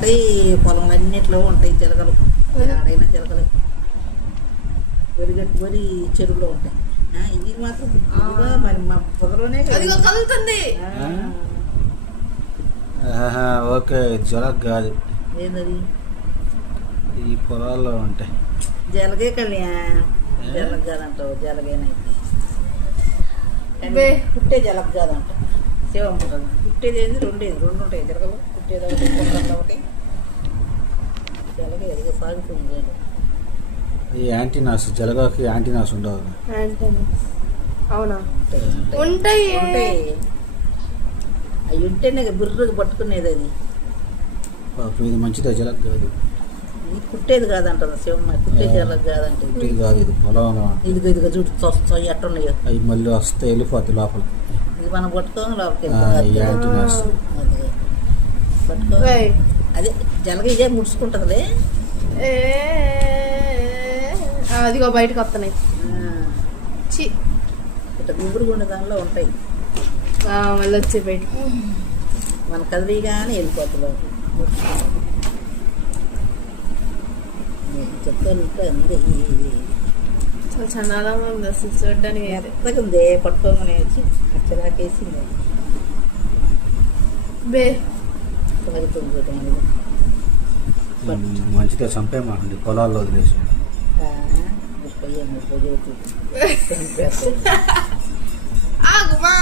ఉంటాయి, పొలంలన్నింటిలో ఉంటాయి చిలకలు. ఎక్కడైనా చిలకలు వరి చెరువులో ఉంటాయి. ఇది మాత్రం మరి మా పొదలోనే కదులుతుంది. ఓకే, జలగ కాదు, ఏంటది? ఈ పొలాల్లో ఉంటాయి. జలగే కళ్యాణ్, జలగ కాదంటావు. జలగేనైతే పుట్టే జలగ కాదంటావు. శివం పుట్టేది ఏంది? రెండు ఉంటాయి జలగలు. పుట్టేది ఒకటి, పొక్కలు ఒకటి. జలగే ఎదిగే సాగుతుంది. ఈ యాంటీనాస్, జలగకి యాంటీనాస్ ఉండవు. అవునా? ఉంటాయి. అవి ఉంటేనే బుర్రగా పట్టుకునేది. అది ఇది మంచిదే, జలగ కాదు. ఇది పుట్టేది కాదంటారు శివమ్మ. పుట్టే జలగ కాదంటే ఇది కాదు, ఇది పొలం. ఇదిగో చూడు వస్తాయి ఎట్టున్నాయో. అవి మళ్ళీ వస్తే వెళ్ళిపోతాయి లోపల. ఇది మనం పట్టుకోని లోపలికి యాంటీనాస్ పట్టుకో. అదే జలగ ఇదే ముడుచుకుంటుందిలే. అదిగో బయటకు వస్తున్నాయి. ఇట్లా గుబురు గుండె దానిలో ఉంటాయి. మళ్ళీ వచ్చే బయట మన కదిలిగానే వెళ్ళిపోతుంది లోపల. చెప్తాను అంది చాలా ఉంది అసలు చూడడానికి. ఎత్తకుందే పట్టుకోమని వచ్చి అచ్చరాకేసింది. బే మంచిగా చంపేమండి, పొలాల్లో వదిలేసి. ఆగుమా.